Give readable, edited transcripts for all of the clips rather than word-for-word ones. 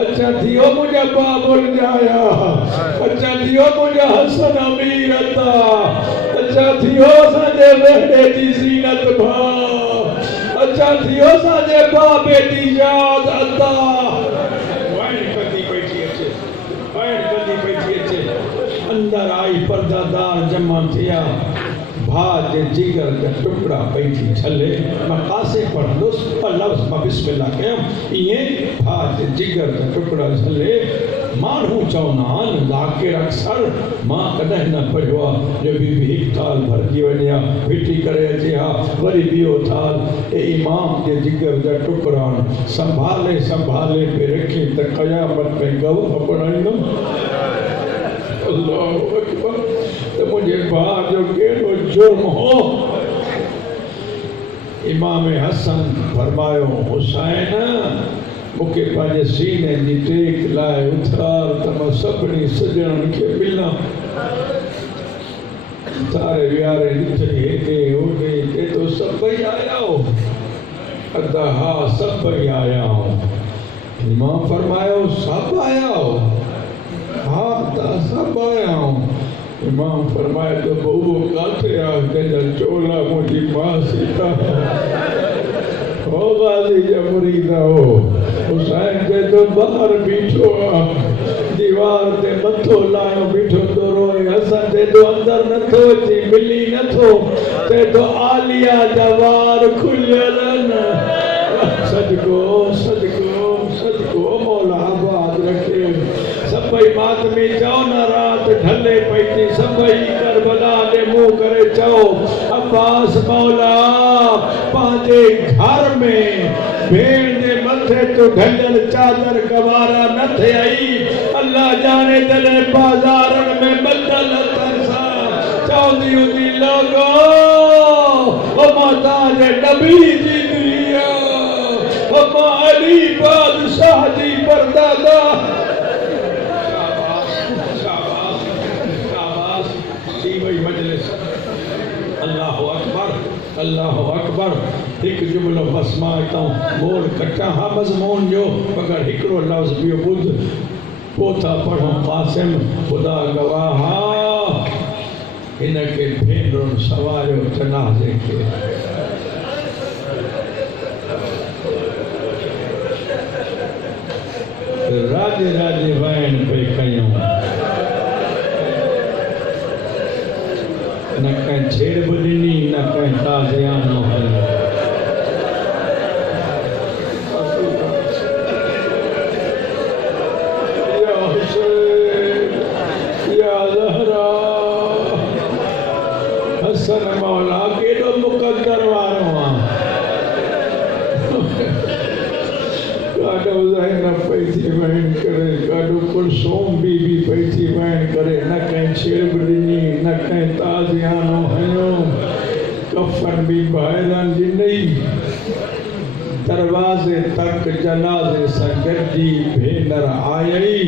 अच्छा थियो मुझे बाबुल जाया, अच्छा थियो मुझे हसन अमीर अता, अच्छा थियो साजे वेड़े दी ज़ीनत भा, अच्छा थियो साजे बाबे दी याद अता। वाइन कदी बैठी अचे, वाइन कदी बैठी अचे। अंदर आई पर्दादार जमा थिया, भाउ जे जिगर जा टुकड़ा बैठी छले। मां कासे पढ़ंदुस पर लफ्ज़ मां बिस्मिल्लाह कयम इए भाउ जे जिगर जा टुकड़ा छले। माण्हू चवंदा आहिनि ज़ाकिर अक्सर मां कॾहिं न पढ़ियो आहे जो बीबी हिकु थाल भरिजी वञे हा फिटी करे अचे हा वरी ॿियो थाल। ए इमाम जे जिगर जा टुकड़ा संभाले संभाले पे रखी त क़यामत में गव पढ़ाईंदुमि। अल्लाहु अकबर। तो मुझे भाउ जो कहिड़ो जुर्म हो। इमाम हसन फरमायो हुसैन मूंखे पंहिंजे सीने जी टेक लाइ उथार त मां सभिनी सॼणनि खे मिलां। तारे वियारे ॾिठई हेॾे होॾे ते तो सभई आया हो। अदा हा सभई आया हो। इमाम फरमायो सभु आया हो? हा त सभु आया हो। इमाम फरमाए तो बहू काथे आ जंहिंजा चोला मुंहिंजी मां सीता हो गाज़ी जा मुरीद हो। हुसैन जे तो ॿाहिरि बीठो आहे दीवार ते मथो लायो बीठो तो रोए। हसन जे तो अंदर नथो अची मिली नथो ते तो आलिया जा वार खुलियल आहिनि। सदको सदको सदको मौला आबाद रखे। सभई मातमी चओ न रात ढले पई थी सभई करबला दे मुंह करे चओ अब्बास मौला पंहिंजे घर में भेण जे मथे तो ढलियल चादर गवारा न थियई। अल्लाह जाने जॾहिं बाज़ारनि में बदल तरसा चवंदी हूंदी लोगो ओ मां तव्हांजे नबी जी दुनिया ओ मां अली बादशाह जी परदादा। अल्लाह अकबर। एक जुमलो बस मां हितां बोल कटा हा मज़मून जो मगर हिकिड़ो लफ़्ज़ ॿियो ॿुध पोइ था पढ़ूं। क़ासिम ख़ुदा गवाह हिनखे भेनरुनि सवारियो जनाज़े खे। राजे राजे वैन पे कयूं न कंहिं छेड़ बि ॾिनी न कंहिं ताज़ियानो हलियो। या हुसैन या ज़हरा हसन मौला केॾो मुक़द्दर वारो आहे। ॾाढो ज़हन पई थी वहन करे ॾाढो कुलसूम बीबी पई थी वहन करे न कंहिं छेड़ बि ॾिनी न कंहिं ताज़ियानो हलियो। कफ़न बि ॿाहिरां ॾिनई दरवाज़े तक जनाज़े सां गॾिजी भेनर आयई।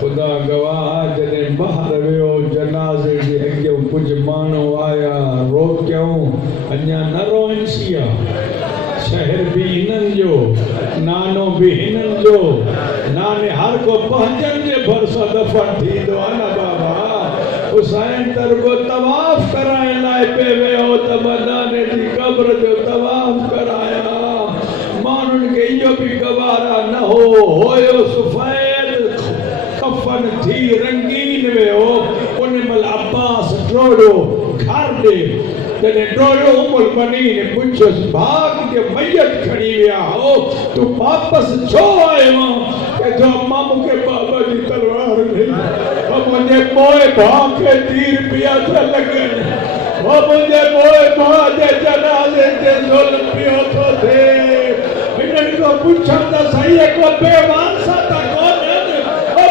ख़ुदा गवाह जॾहिं ॿाहिरि वियो जनाज़े जे अॻियां कुझु माण्हू आया रोकियऊं अञा न रोइनि सिया। शहर भी हिननि जो नानो भी हिननि जो नाने हर को पंहिंजनि जे भरिसां दफ़न थींदो आहे न बाबा। हुसैन तरगो तवाफ़ कराइण लाइ पे वियो त मां नाने जी क़ब्र जो तवाफ़ कराया। माण्हुनि खे इहो बि गवारा न होयो सफ़ेद कफ़न थी रंगीन वियो। उन महिल अब्बास ड्रोड़ो घर ॾे जॾहिं ड्रोड़ो उमुल बनीन पुछियोसि भाग जे मैयत खणी विया हो तू वापसि छो आयो आहीं? जो अम्मा मूंखे बाबा जी तलवार ॾिनी मुंहिंजे पोइ भाउ खे तीर पिया था लॻनि मुंहिंजे पोइ भाउ जे जनाज़े ते ज़ुल्म पियो थो थिए। हिननि खां पुछां त सही को बेईमान सां त कोन्हनि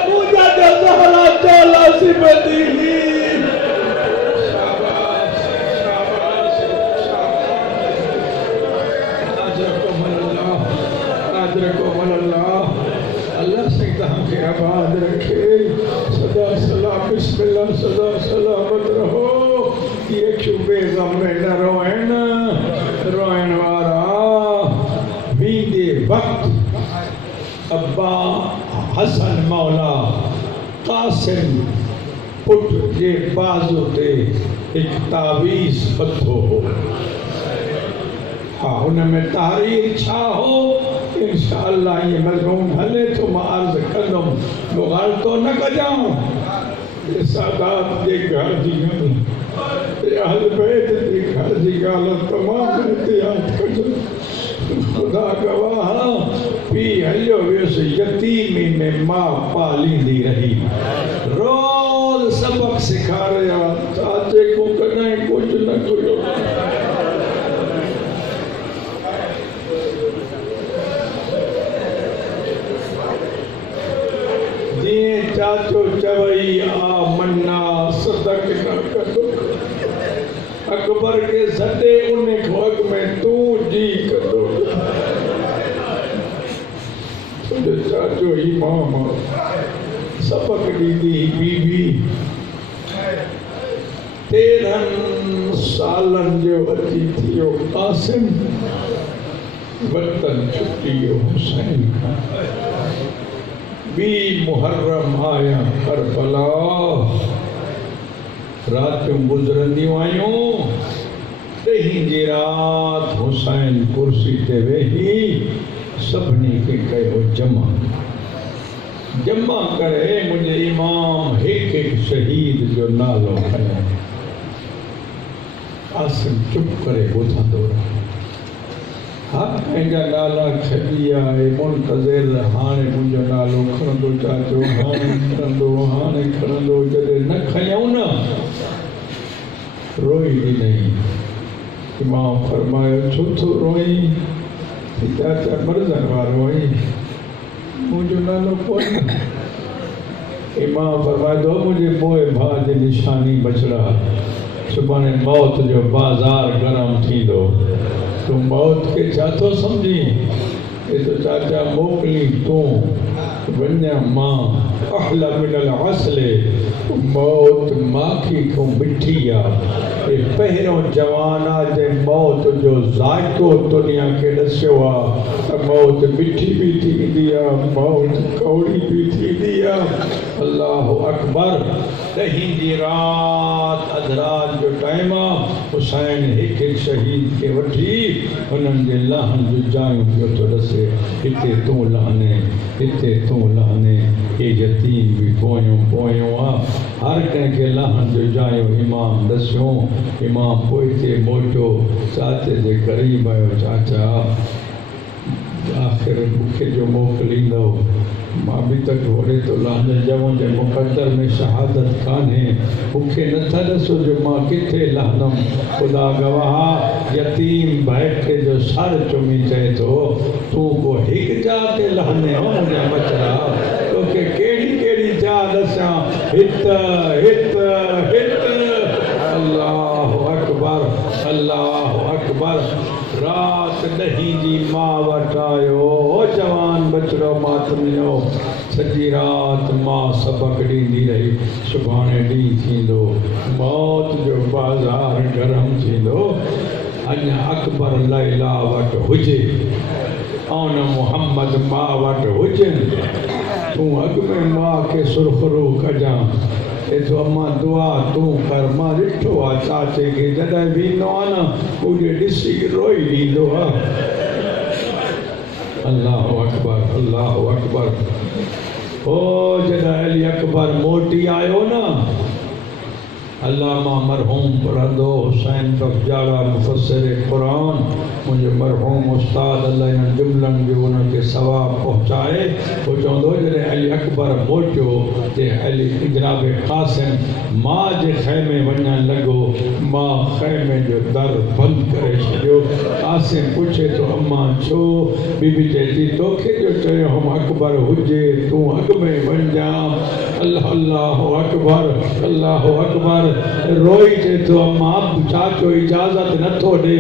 मुंहिंजा जो ज़हरा चोला सिबंदी हुई। अल्लाह से तव्हांखे आबाद रखे। सदा सलाम बिस्मिल्लाह सदा सलामत रहो। ये चुबे गम में न रोइण वारा वींदे वक्त अब्बा हसन मौला कासिम पुट जे बाज़ू ते एक तावीज़ पथो हो। हाँ उनमें तारीख़ छा हो इंशाअल्लाह ये मज़मून हले तो मां अर्ज़ कंदुमि तो ग़लतो न कजाऊं। ये सादात जे घर जी ॻाल्हि ये अहल बैत जे घर जी ॻाल्हि तमामु एहतियात कजो। खुदा गवाह पी हलियो वियुसि यतीमी में मां पालींदी रही रोज़ सबक सेखारिया चाचे को कॾहिं कुझु न कयो। जीअं चाचो चवई आ मन्ना सदक न कदो अकबर के सॾे उन खोग में तूं जी कदो। तुंहिंजो चाचो इमाम सबक ॾींदी बीबी 13 सालन जो अची थियो कासिम वतन छुटियो हुसैन खां। बी मुहर्रम आया करबला रातियूं गुज़रंदियूं आहियूं। ॾहीं जी रात हुसैन कुर्सी ते वेही सभिनी खे कयो जमा जमा करे मुंहिंजे इमाम हिकु हिकु शहीद जो नालो खयो। कासिम चुप करे ॿुधंदो रहो। हर पंहिंजा नाला खॼी आहे मुंतज़िर हाणे मुंहिंजो नालो खणंदो चाचो हाणे खणंदो जॾहिं न खयऊं न रोई ॾिनई। इमाम फरमायो छो थो रोई चाचा मर्ज़नि वारो आई मुंहिंजो नालो कोन। इमाम फरमाए थो मुंहिंजे पोइ भाउ जी निशानी बचड़ा सुभाणे मौत जो बाज़ार गरम थींदो। तूं मौत खे छा थो सम्झी ये तो चाचा मोकिली तूं वञा मां अहला मिनल असले मौत माखी खां मिठी आहे। ये पहिरों जवान आहे जे मौत जो ज़ाइक़ो दुनिया खे ॾसियो आहे त मौत मिठी बि थींदी आहे मौत कौड़ी बि थींदी आहे। अल्लाहु अकबर। ॾहीं जी रात अधरात जो टाइम आहे। हुसैन हिकु हिकु शहीद खे वठी हुननि जे लहन जूं जायूं पियो थो ॾसे। हिते तूं लहने हिते तूं लहने हे यतीम बि पोयूं पोयूं आहे। हर कंहिंखे लहन जूं जायूं इमाम ॾसियो। इमाम पोइ ते मोटियो चाचे जे क़रीब आयो चाचा आख़िर मूंखे जो मोकिलींदो मां बि त घोड़े तो लहंदे जवं जे मुक़दर में शहादत कान्हे मूंखे नथा ॾसो जो मां किथे लहंदुमि। ख़ुदा गवाह यतीम भाइटे जो सर चुमी चए थो तूं को हिकु जाइ ते लहंदे हो मुंहिंजा बचड़ा तोखे कहिड़ी कहिड़ी जाइ ॾसां हित हित हित। अल्लाहु अकबर अल्लाहु अकबर। रात ॾहीं जी मां वटि आयो जवान बचड़ो मातमियो सॼी रात मां सबक ॾींदी रही। सुभाणे ॾींहुं थींदो मौत जो बाज़ार गरम थींदो। अञा अकबर लैला वटि हुजे ऐं न मुहम्मद मां वटि हुजनि तूं अॻु में मां खे सुरखरू कजां। एतिरो अम्मा दुआ तूं कर मां ॾिठो आहे चाचे खे जॾहिं वेंदो आहे न उहे ॾिसी रोई ॾींदो आहे। अल्लाहु अकबर अल्लाहु अकबर। ओ जॾहिं अली अकबर मोटी आयो न अल्लामा मरहूम पढ़ंदो हुसैन बफ़जाड़ा मुफ़स्सिर क़ुरान मुंहिंजो मरहूम उस्ताद अल्लाह इन्हनि जुमलनि जो उनखे सवाबु पहुचाए। उहो चवंदो जॾहिं अली अकबर मोटियो ते अली जनाब क़ासिम मां जे ख़ैमे वञणु लॻो मां ख़ैमे जो दर बंदि करे छॾियो। क़ासिम पुछे थो अम्मा छो? बीबी चए थी तोखे जो चयो हुउमि अकबर हुजे तूं अॻु में वञजां। अल्लाहु अकबर अल्लाहु अकबर। रोई चए थो अम्मा चाचो इजाज़त नथो ॾे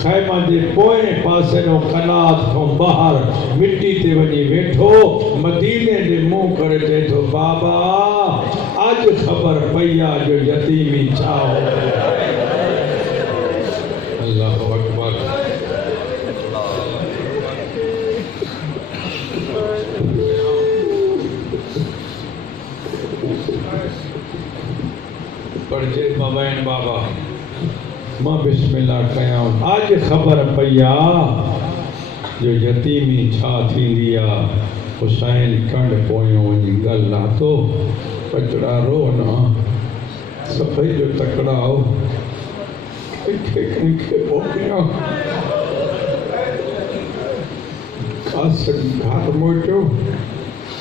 ख़ैमा जे पोएं पासे नो कनात खां ॿाहिरि मिटी ते वञी वेठो मदीने ॾे मुंहुं करे चए थो बाबा अॼु ख़बर पई आहे जो यतीमी छा हो। अल्लाहु अकबर। पढ़जे मवैन बाबा मां बिस्मिल्लाह कयां आज ख़बर पया जो यतीमी छा थींदी आ हुसैन कंड पोयो वञी गल लाथो पचड़ा रो ना सफ़ाई जो तकड़ाओ कंहिंखे मोकिलियां कासिम घर मोटियो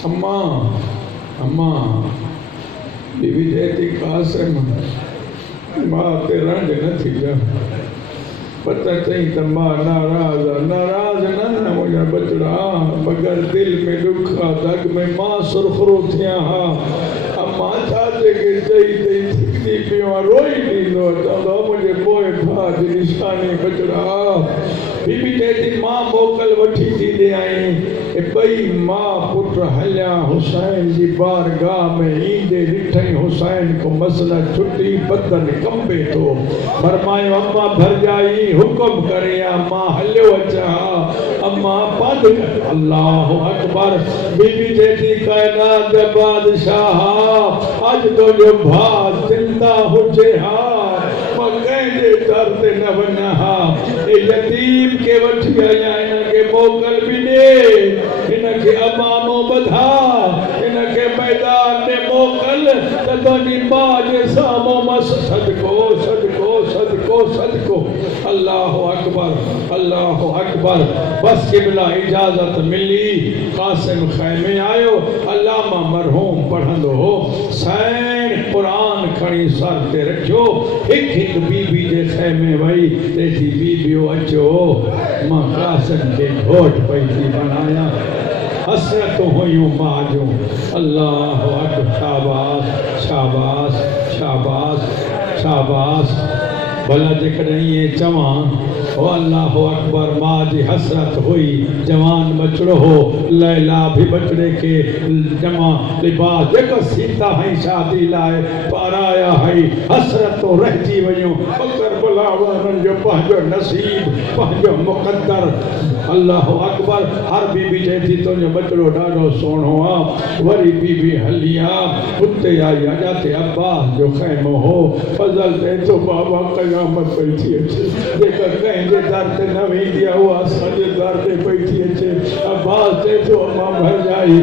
अम्मा अम्मा बीवी चए थी कासिम मां ते रंज न थी जा पता चई त मां नाराज़ न मुंहिंजा बचड़ा मगर दिल में दुख आ दग में मां सुरखरो थिया हा अम्मा छा जेके चई तई थिकजी पियो आहे रोई ॾींदो चवंदो मुंहिंजे पोइ भाउ जी निशानी बचड़ा बीबी चए थी मां मोकल वठी थी ॾियाई ॿई मां पुट हलिया हुसैन जी बारगाह में ईंदे ॾिठई हुसैन को मसला छुटी बदन कंबे थो फरमायो अम्मा भरजाई हुकुम करे या मां हलियो अचा अम्मा पंध अल्लाह अकबर बीबी चए थी कायनात जा बादशाह अज तो जो भाउ जिंदा हुजे हा मां कंहिंजे दर ते न वञा हा यतीम के वठी आया इनके मोकल भी दे इनके अमामो बधा इनके मैदान में मोकल तदोनी मां जे सामो मस सदको सदको सदको सदको अल्लाह अकबर बस किबला इजाजत मिली कासिम खैमे आयो अल्लामा मरहूम पढ़ंदो हो सैन कुरान खणी सर ते रखियो हिक हिक बीबी जे खैमे वही तेथी बीबियो अचो मां कासिम के घोट पई थी बनाया हसरत हुयूं मां जो अल्लाह अकबर शाबाश शाबाश शाबाश शाबाश भला जेकॾहिं ये चवां ओ अल्लाह अकबर मां जी हसरत हुई जवान बचड़ो हो लैला भी बचड़े के जमा लिबास जेको सीता हई शादी लाए पाराया हई हसरत तो रहजी वयो बकर बुलावन जो पंहिंजो नसीब पंहिंजो मुक़द्दर अल्लाह अकबर हर बीबी चए थी तुंहिंजो बचड़ो ॾाढो सुहिणो आहे वरी बीबी हलिया उते आई अजाते अब्बास जो खैमो हो फज़ल चए थो बाबा क़यामत पई थी अचे जेका कंहिंजे दर ते न वेंदी आहे उहा असांजे दर ते पई थी अचे अब्बास चए थो अम्मा भरजाई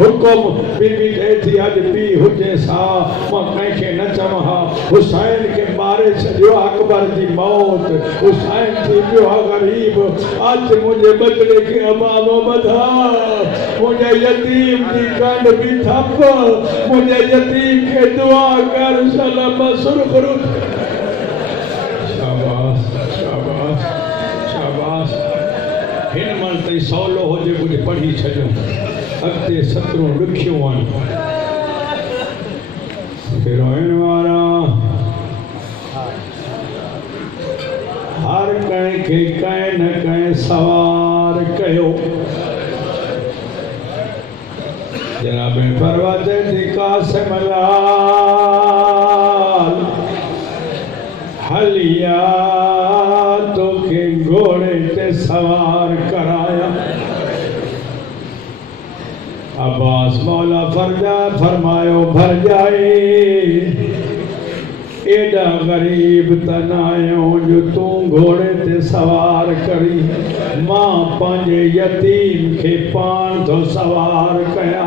हुकुम बीबी चए थी अॼु पी हुजे सा मां कंहिंखे न चवां हा हुसैन खे मारे छॾियो अकबर जी मौत हुसैन थी पियो आहे ग़रीब अच मुंहिंजे बचड़े खे अमानो ॿधा मुंहिंजे यतीम जी कंड बि थप मुंहिंजे यतीम खे दुआ कर सलम सुरखरू शाबाश शाबाश शाबाश हिन महिल ताईं सवलो हुजे कुझु पढ़ी छॾियो अॻिते सतरूं ॾुखियूं आहिनि फिरोइन वारा हर कंहिंखे कंहिं न कंहिं सवार कयो जनाब परवाज़ जी कासिम लाल हलिया तोखे घोड़े ते सवार कराया अब्बास मौला फरमायो भर जाए एडा गरीब तनायो जो तू घोड़े ते सवार करी मां पंहिंजे यतीम खे पाण थो सवार कया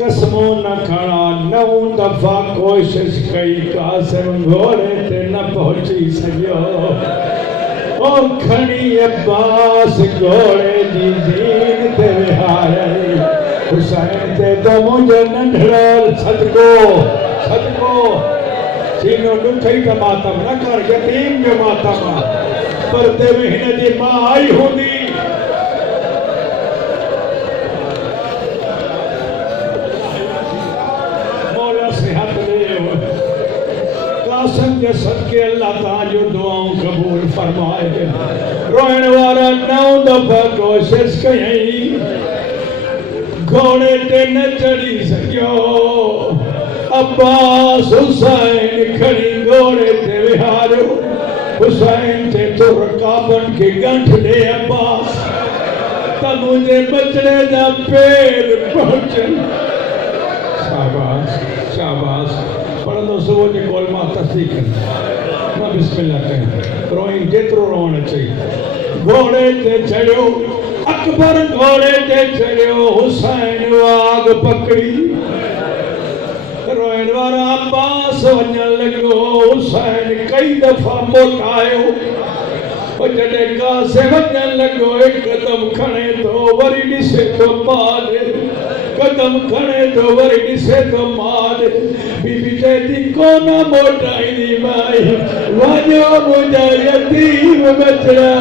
कसमों न खड़ा 9 दफ़ा कोशिश कई कासिम घोड़े ते न पहुंची सकियो ओ खणी अब्बास घोड़े जी ज़ीन ते विहारई हुसैन ते तो मुंहिंजो नंढड़ो सदको सदको सीनो ॾुखई त मातम न कर यतीम जो मातम पर तेरे हिन जी मां आई हूंदी मौला सिहत ॾे कासिम जे सदके अल्लाह ताला जो दुआऊं क़बूल फरमाए रोइण वारा 9 दफ़ा कोशिश कई घोड़े ते न चढ़ी सकियो अब्बास हुसैन खड़ी घोड़े ते विहारो हुसैन ते तो रकाबन के गंठ दे अब्बास तब मुझे बचड़े दा पैर पहुंचन शाबाश शाबाश पढ़ंदो सुबुह जे कॉल मां तस्दीक मां बिस्मिल्लाह कयां रोई जेतिरो रोअण चाहिए घोड़े ते चढ़ियो अकबर घोड़े ते चढ़ियो हुसैन वाग पकड़ी रोइण वारा अब्बास वञण लॻो हुसैन कई दफ़ा मोटायो जॾहिं कासे वञण लॻो हिकु कदम खणे थो वरी ॾिसे थो माल कदम खणे थो वरी ॾिसे थो माल बीबी चए थी कोन मोटाईंदी माई वञो मुंहिंजा यतीम बचड़ा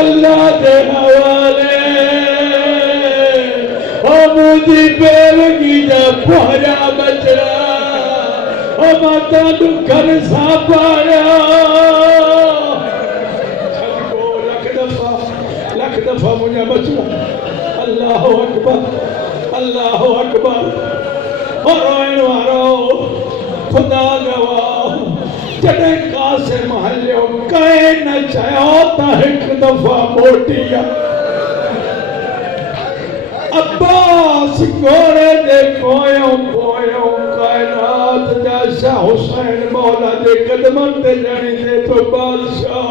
अल्लाह जे हवाले ओ मुंहिंजी बेवगी जा पोया बचड़ा ओ माता दुखन सां पाया लख दफा मुझे बचना अल्लाह अकबर और रोइण वारो खुदा गवाह जॾहिं कासिम हलियो कंहिं न चयो त हिकु दफ़ा मोटी अब्बास घोड़े जे पोयों पोयों कायनात जा शाह हुसैन मौला जे कदमनि ते ॼणी दे तो बादशाह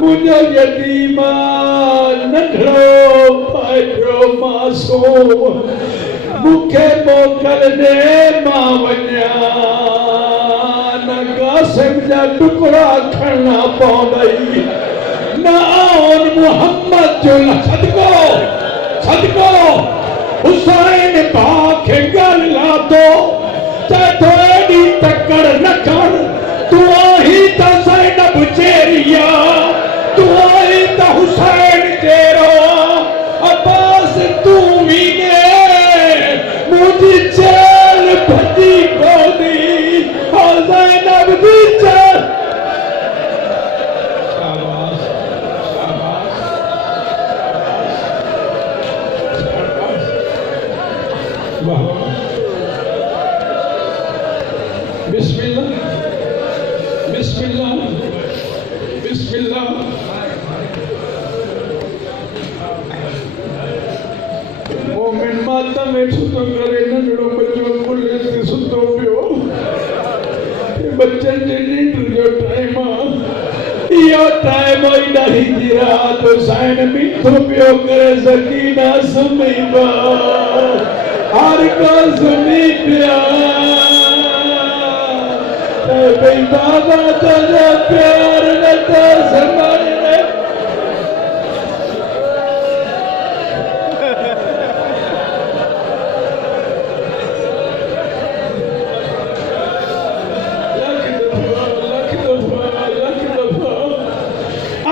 मुझे यतीमा नंढड़ो पाइटो मासूम मुखे मोकल दे मां वञा न कासिम जा टुकड़ा खणना पवंदई न आउन मुहम्मद जो सदको हुसैन भाउ खे ॻाल्हि लाथो चए थो एॾी तकड़ न कर तूं आहीं त ज़ैनब चेरिया तू आई त हुसैन तेरो अब्बास तू भी ने मुझी चल भजी कोदी और ज़ैनब दी चल शाबाश शाबाश वाह बिस्मिल्लाह बिस्मिल्लाह बिस्मिल्लाह मोमिन माता में सुतो करे नंढड़ो बच्चो पुलिस से सुतो पियो बच्चन जे नींद जो टाइम यो टाइम ई ॾाढी जी रात हुसैन मीठो पियो करे सकीना सुम्ही पयो हर को सुम्ही पिया भई बाबा तुझो प्यार न तो संभाल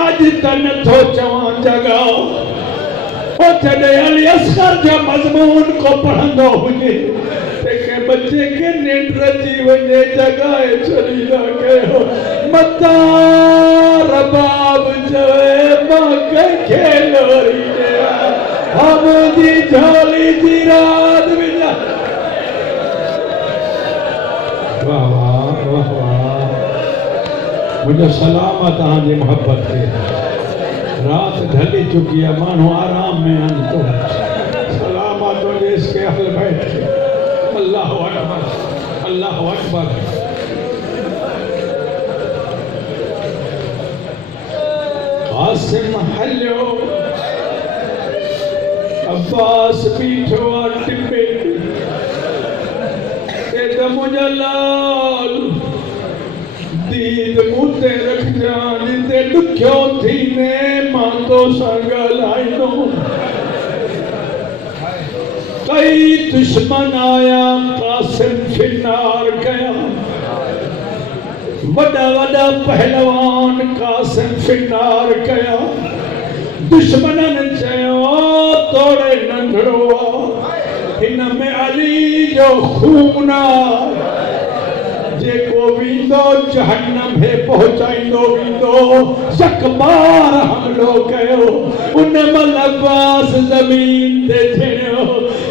आज तन थो चवां जगाओ ओ जॾहिं अली असगर जो मज़मून को पढ़ंदो हुजे के बच्चे के निंड रची वञे जगाए छॾींदा कयो मता रबाब चवे मां कंहिंखे लोरी ॾियां मुंहिंजी झोली जी रात विझा वाह वाह वाह वाह मुझे सलाम आहे तव्हांजी मोहब्बत खे रात ढली चुकी है मानो आराम में आन तो सलाम आहे तुंहिंजे इसके अहल बैठ खे अल्लाह अकबर अल्लाह अकबर कासिम हलियो अब्बास बीठो आहे टिपे ते त मुंहिंजा लाल दीद मुते रखजा जिते दुखियो थीने मां तो सां ॻाल्हाईंदो कई दुश्मन आया कासिम फिनार कया वॾा वॾा पहलवान कासिम फिनार कया दुश्मननि चयो तोड़े नंढड़ो हिन में अली जो खून जेको वींदो जहन्नम हे पहुचाईंदो वींदो सकबार हमलो कयो उन महिल अब्बास ज़मीन ते थियो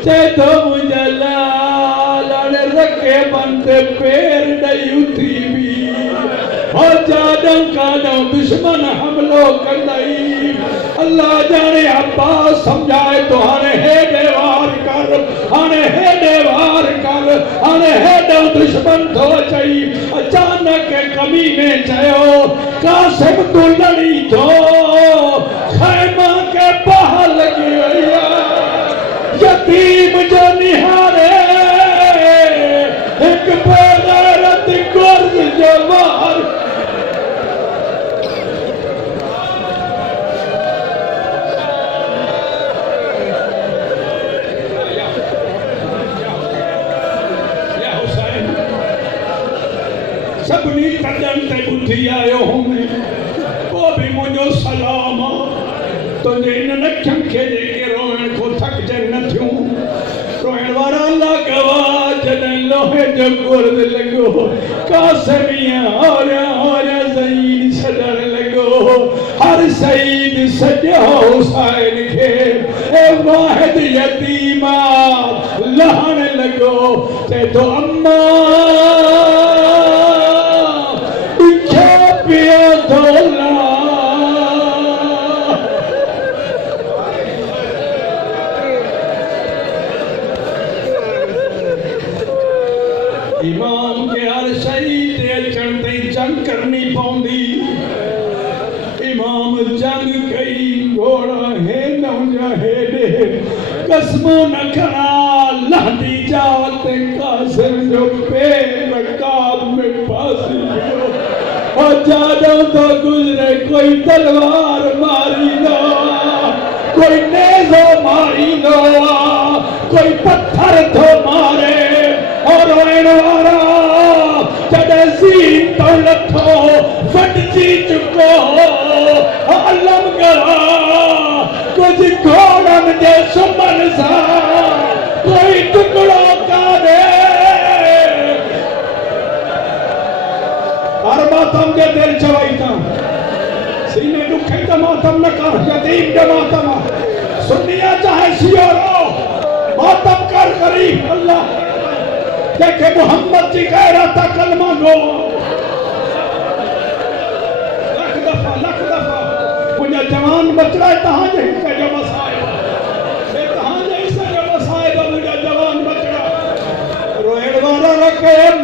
चए थो मुंहिंजा लाल हाणे रक़ेबनि ते पेर ॾेई उथी बि हो जाॾो काॾो दुश्मन हमलो कंदई अल्लाह जाने अब्बास समझाए तो हाणे हेॾे वार कर हाणे हेॾे वार हाणे हेॾो दुश्मन थो अचई अचानक कमीने चयो कासिम तूं लड़ी थो खैमा के बाहि लॻी वई यतीम जो निहारे हिक बेगैरत गुर्ज जो वार सभिनी तॾनि ते ॿुधी आयो हुमे को बि मुंहिंजो सलाम तुंहिंजे इन अखियुनि खे जेके रोइण खां थकजनि न थियूं रोइण वारा अल्लाह गवाह जॾहिं लोहे जो गुर्द लॻो कासिमिया औरिया ज़ईद छॾण लॻो हर सईद सॼो हुसैन खे ए वाहिद यतीमा लहण लॻो चए थो अम्मा इमाम के हर शहीद अचण ताईं जंग करनी पवंदी इमाम जंग कई घोड़ा हे नौजा हेॾे कसमो न खणा लहंदी जात कासिम जो पेर रकाब में फांसी वियो और जादों तो गुजरे कोई तलवार मारी दो कोई नेज़ो मारी दो कोई पत्थर थो मारे और रोइण वारा जॾहिं ज़ीन तो लथो फटजी चुको अलम गवा कुझु घोड़नि जे सुमन सां कोई टुकड़ो कान्हे हर मातम जे दिल चवई था सीने दुखे त मातम न कर यतीम जो मातम सुनिया चाहे शियो रो मातम कर गरीब अल्लाह देखे मोहम्मद जी गैरत कलमा गो लख दफा मुझे जवान बचड़ा तहां जे हिस्से जो मसाइब तहां जे हिस्से जो मसाइब मुझे जवान बचड़ा रोइण वारा रखे